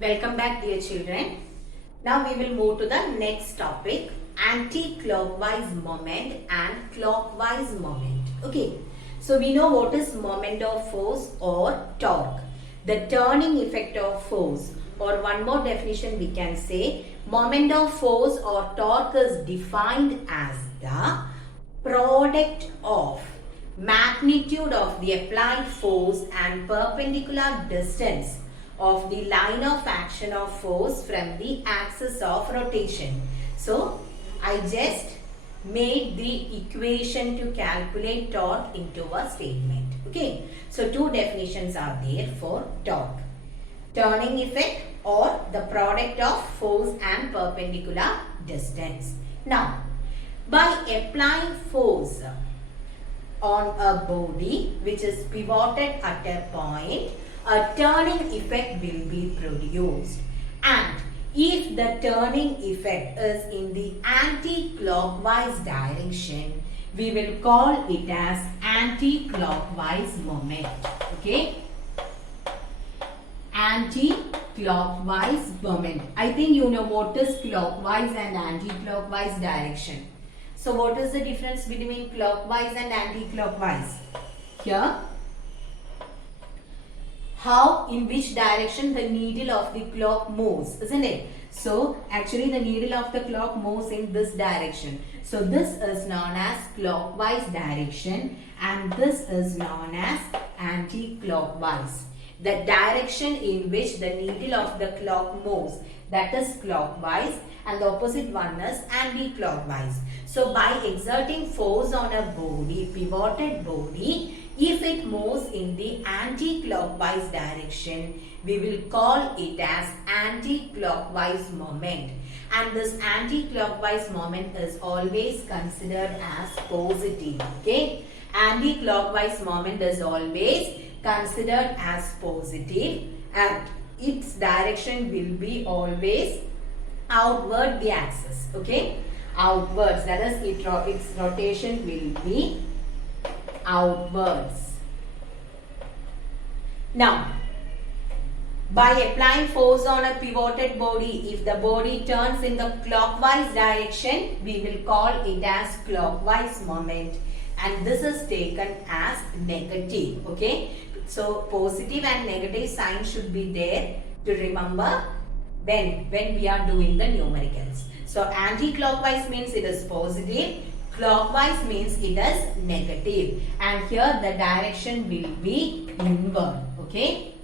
Welcome back, dear children. Now we will move to the next topic, anti-clockwise moment and clockwise moment. Okay, so we know what is moment of force or torque, the turning effect of force, or one more definition we can say, moment of force or torque is defined as the product of magnitude of the applied force and perpendicular distance of the line of action of force from the axis of rotation. So, I just made the equation to calculate torque into a statement. Okay. So, two definitions are there for torque. Turning effect or the product of force and perpendicular distance. Now, by applying force on a body which is pivoted at a point, a turning effect will be produced, and if the turning effect is in the anti-clockwise direction, we will call it as anti-clockwise moment. Okay, anti-clockwise moment. I think you know what is clockwise and anti-clockwise direction. So what is the difference between clockwise and anti-clockwise? Here, how, in which direction the needle of the clock moves, isn't it? So, actually the needle of the clock moves in this direction. So, this is known as clockwise direction and this is known as anti-clockwise. The direction in which the needle of the clock moves, that is clockwise, and the opposite one is anti-clockwise. So, by exerting force on a body, pivoted body, if it moves in the anti-clockwise direction, we will call it as anti-clockwise moment. And this anti-clockwise moment is always considered as positive. Okay? Anti-clockwise moment is always considered as positive and its direction will be always outward the axis. Okay? Outwards, that is its rotation will be outwards. Now, by applying force on a pivoted body, if the body turns in the clockwise direction, we will call it as clockwise moment, and this is taken as negative. Okay, so positive and negative sign should be there to remember when we are doing the numericals. So anti-clockwise means it is positive, clockwise means it is negative, and here the direction will be inward. Okay,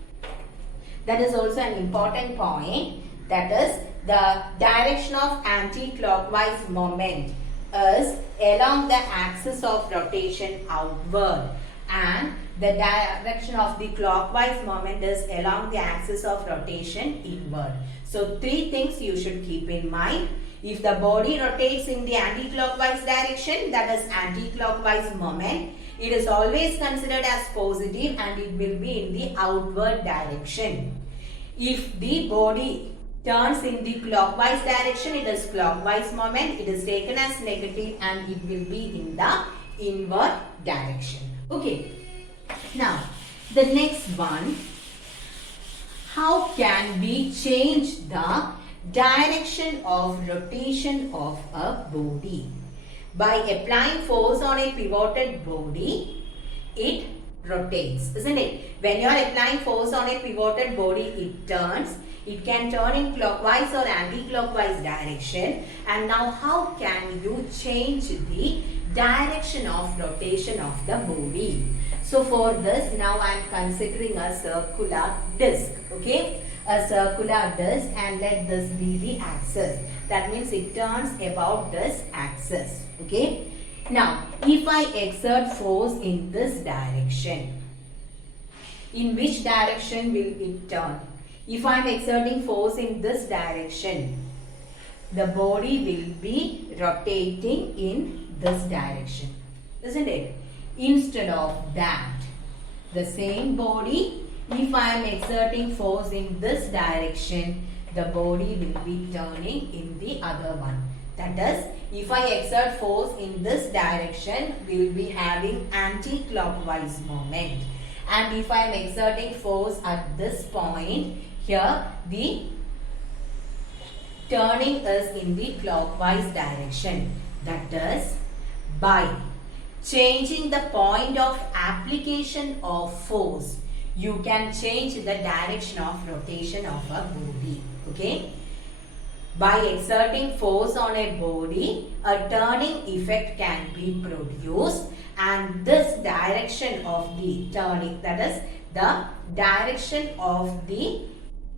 that is also an important point, that is the direction of anti-clockwise moment is along the axis of rotation outward, and the direction of the clockwise moment is along the axis of rotation inward. So three things you should keep in mind. If the body rotates in the anti-clockwise direction, that is anti-clockwise moment, it is always considered as positive and it will be in the outward direction. If the body turns in the clockwise direction, it is clockwise moment, it is taken as negative and it will be in the inward direction. Okay. Now, the next one, how can we change the direction of rotation of a body? By applying force on a pivoted body, it rotates, isn't it? When you are applying force on a pivoted body, it turns. It can turn in clockwise or anti-clockwise direction. And now how can you change the direction of rotation of the body? So for this, now I am considering a circular disc. Okay, a circular disc, and let this be the axis. That means it turns about this axis. Okay. Now, if I exert force in this direction, in which direction will it turn? If I am exerting force in this direction, the body will be rotating in this direction, isn't it? Instead of that, the same body, if I am exerting force in this direction, the body will be turning in the other one. That is, if I exert force in this direction, we will be having anti-clockwise moment. And if I am exerting force at this point, Here the turning is in the clockwise direction. That is, by changing the point of application of force, you can change the direction of rotation of a body. Okay? By exerting force on a body, a turning effect can be produced, and this direction of the turning, that is the direction of the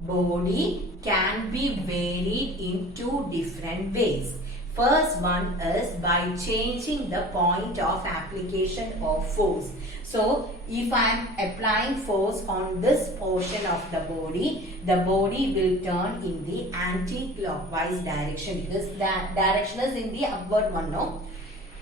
body, can be varied in two different ways. First one is by changing the point of application of force. So, if I am applying force on this portion of the body will turn in the anti-clockwise direction. This direction is in the upward one, no?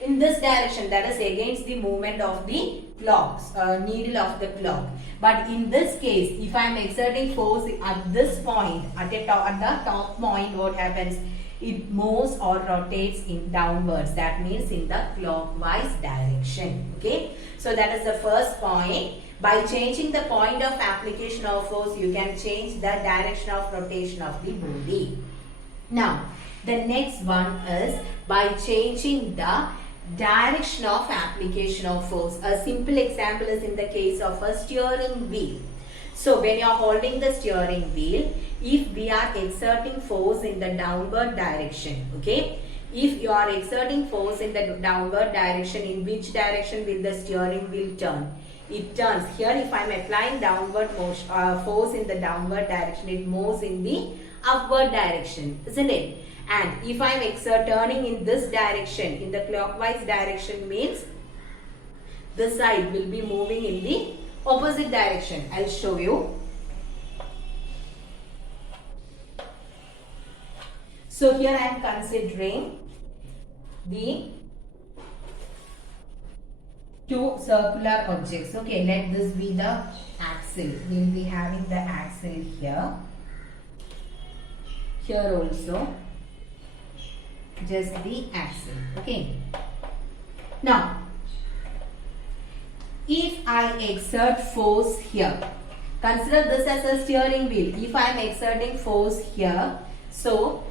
In this direction, that is against the movement of the clocks, needle of the clock. But in this case, if I am exerting force at this point, at the top point, what happens? It moves or rotates in downwards. That means in the clockwise direction. Okay. So that is the first point. By changing the point of application of force, you can change the direction of rotation of the body. Now, the next one is by changing the direction of application of force. A simple example is in the case of a steering wheel. So when you are holding the steering wheel, if we are exerting force in the downward direction, okay, if you are exerting force in the downward direction, in which direction will the steering wheel turn? It turns. Here if I am applying downward motion, force in the downward direction, it moves in the upward direction, isn't it? And if I am turning in this direction, in the clockwise direction, means this side will be moving in the opposite direction. I'll show you. So here I am considering the two circular objects. Okay, let this be the axle. We will be having the axle here. Here also, just the axle. Okay. Now, if I exert force here, consider this as a steering wheel. If I am exerting force here, so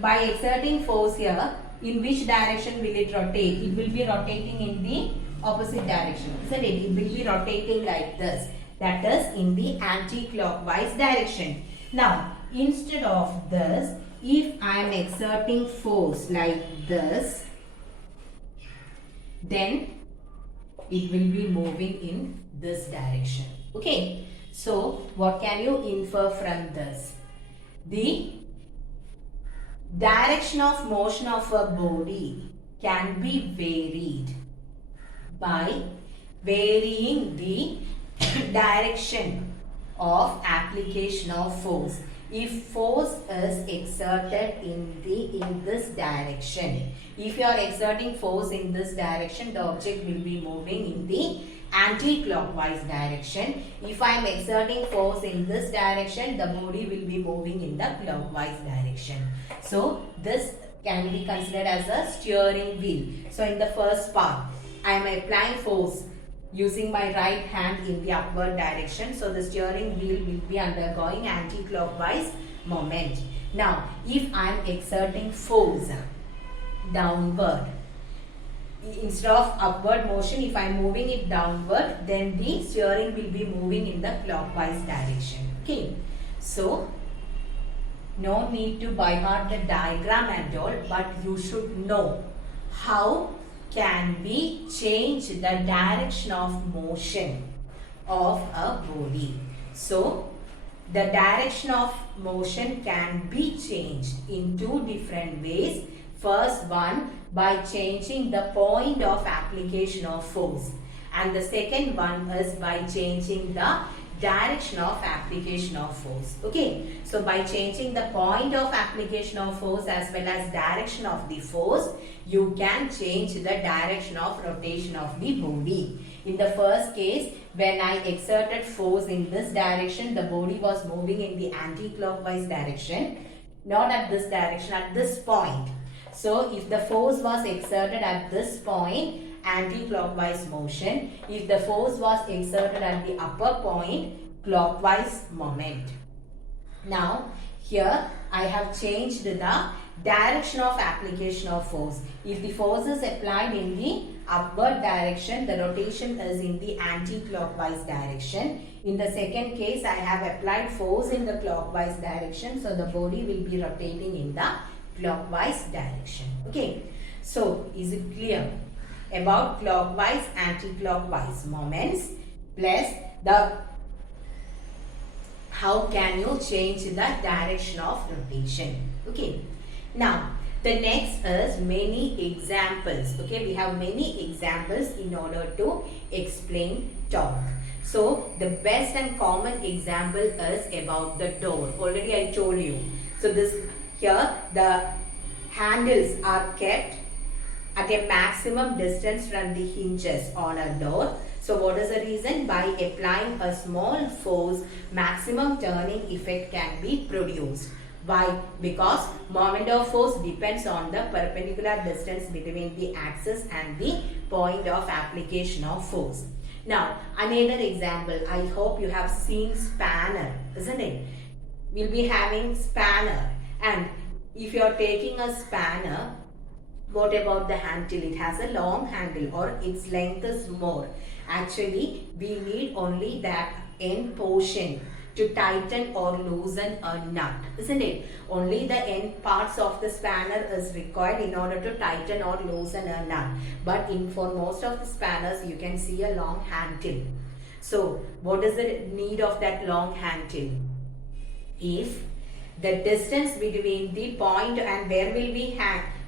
by exerting force here, in which direction will it rotate? It will be rotating in the opposite direction, isn't it? It will be rotating like this. That is in the anti-clockwise direction. Now, instead of this, if I am exerting force like this, then it will be moving in this direction. Okay. So, what can you infer from this? The direction of motion of a body can be varied by varying the direction of application of force. If force is exerted in this direction, if you are exerting force in this direction, the object will be moving in the anti-clockwise direction. If I am exerting force in this direction, the body will be moving in the clockwise direction. So this can be considered as a steering wheel. So in the first part, I am applying force using my right hand in the upward direction. So the steering wheel will be undergoing anti-clockwise moment. Now, if I am exerting force downward, instead of upward motion, if I am moving it downward, then the steering will be moving in the clockwise direction. Okay. So, no need to by heart the diagram and all, but you should know how can we change the direction of motion of a body. So, the direction of motion can be changed in two different ways. First one, by changing the point of application of force, and the second one is by changing the direction of application of force. Okay, so by changing the point of application of force as well as direction of the force, you can change the direction of rotation of the body. In the first case, when I exerted force in this direction, the body was moving in the anti-clockwise direction, not at this direction, at this point. So if the force was exerted at this point, anti-clockwise motion. If the force was exerted at the upper point, clockwise moment. Now here I have changed the direction of application of force. If the force is applied in the upward direction, the rotation is in the anti-clockwise direction. In the second case, I have applied force in the clockwise direction, so the body will be rotating in the clockwise direction. Okay, so is it clear about clockwise, anti-clockwise moments plus the how can you change the direction of rotation? Okay, now the next is many examples. Okay, we have many examples in order to explain torque. So the best and common example is about the door. Already I told you. So this here the handles are kept at a maximum distance from the hinges on a door. So what is the reason? By applying a small force, maximum turning effect can be produced. Why? Because moment of force depends on the perpendicular distance between the axis and the point of application of force. Now, another example, I hope you have seen spanner, isn't it? We'll be having spanner, and if you are taking a spanner, what about the handle? It has a long handle or its length is more. Actually, we need only that end portion to tighten or loosen a nut, isn't it? Only the end parts of the spanner is required in order to tighten or loosen a nut. But for most of the spanners, you can see a long handle. So, what is the need of that long handle? If the distance between the point and where will we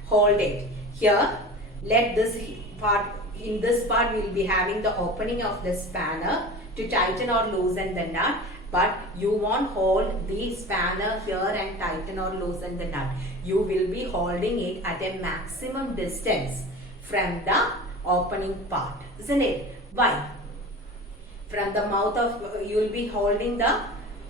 hold it? Here, let this part, in this part we will be having the opening of the spanner to tighten or loosen the nut, but you won't hold the spanner here and tighten or loosen the nut. You will be holding it at a maximum distance from the opening part, isn't it? Why? From the mouth of, you will be holding the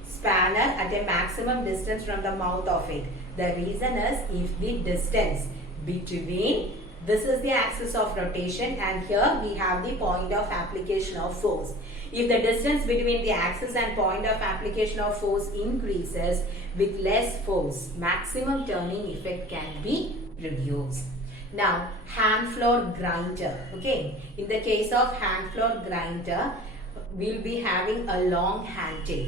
spanner at a maximum distance from the mouth of it. The reason is if the distance between, this is the axis of rotation and here we have the point of application of force. If the distance between the axis and point of application of force increases with less force, maximum turning effect can be produced. Now, hand floor grinder. Okay, in the case of hand floor grinder, we'll be having a long handle.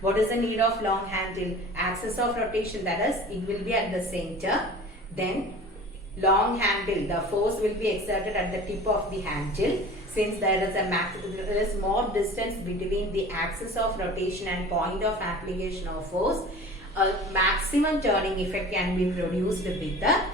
What is the need of long handle? Axis of rotation, that is, it will be at the center. Then long handle, the force will be exerted at the tip of the handle. Since there is more distance between the axis of rotation and point of application of force, a maximum turning effect can be produced with a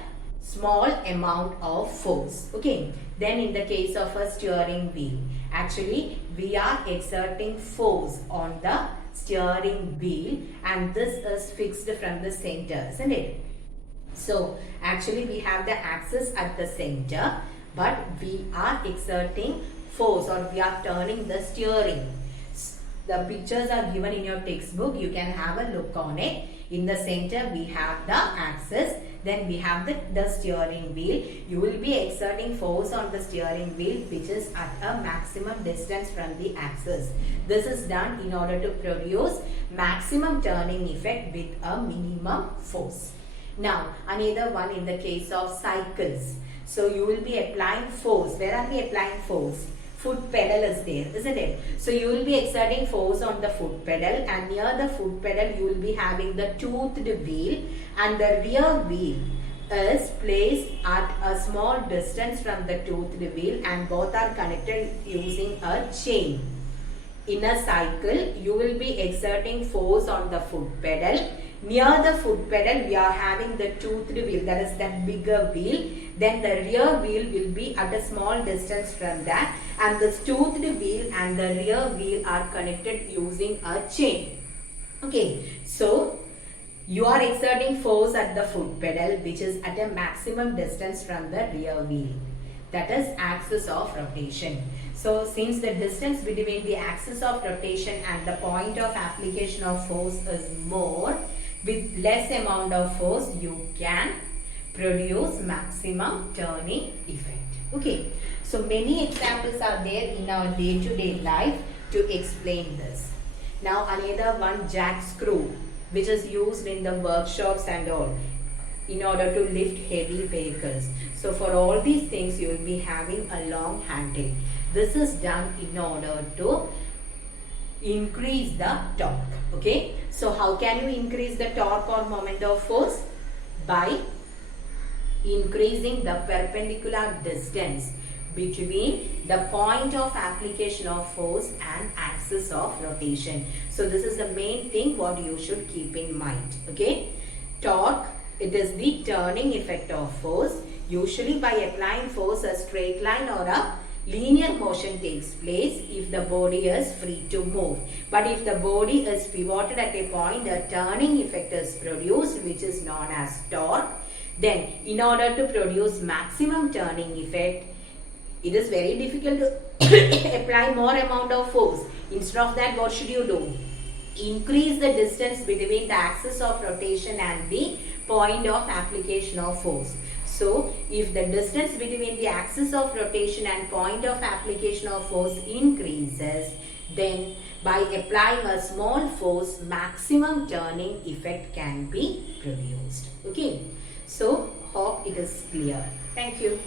small amount of force. Okay. Then in the case of a steering wheel, actually we are exerting force on the steering wheel and this is fixed from the center, isn't it? So actually we have the axis at the center, but we are exerting force or we are turning the steering. The pictures are given in your textbook. You can have a look on it. In the center we have the axis. Then we have the steering wheel. You will be exerting force on the steering wheel which is at a maximum distance from the axis. This is done in order to produce maximum turning effect with a minimum force. Now, another one in the case of cycles. So, you will be applying force. Where are we applying force? Foot pedal is there, isn't it? So, you will be exerting force on the foot pedal and near the foot pedal, you will be having the toothed wheel and the rear wheel is placed at a small distance from the toothed wheel and both are connected using a chain. In a cycle, you will be exerting force on the foot pedal. Near the foot pedal, we are having the toothed wheel, that is that bigger wheel. Then the rear wheel will be at a small distance from that and the toothed wheel and the rear wheel are connected using a chain. Okay, so you are exerting force at the foot pedal which is at a maximum distance from the rear wheel. That is axis of rotation. So since the distance between the axis of rotation and the point of application of force is more, with less amount of force you can produce maximum turning effect. Okay, so many examples are there in our day-to-day life to explain this. Now another one, jack screw. which is used in the workshops and all in order to lift heavy vehicles. So for all these things you will be having a long handle. This is done in order to increase the torque. Okay, so how can you increase the torque or moment of force? By increasing the perpendicular distance between the point of application of force and axis of rotation. So this is the main thing what you should keep in mind. Okay, torque, it is the turning effect of force. Usually by applying force, a straight line or a linear motion takes place if the body is free to move. But if the body is pivoted at a point, a turning effect is produced, which is known as torque. Then in order to produce maximum turning effect, it is very difficult to apply more amount of force. Instead of that, what should you do? Increase the distance between the axis of rotation and the point of application of force. So, if the distance between the axis of rotation and point of application of force increases, then by applying a small force, maximum turning effect can be produced. Okay. So, hope it is clear. Thank you.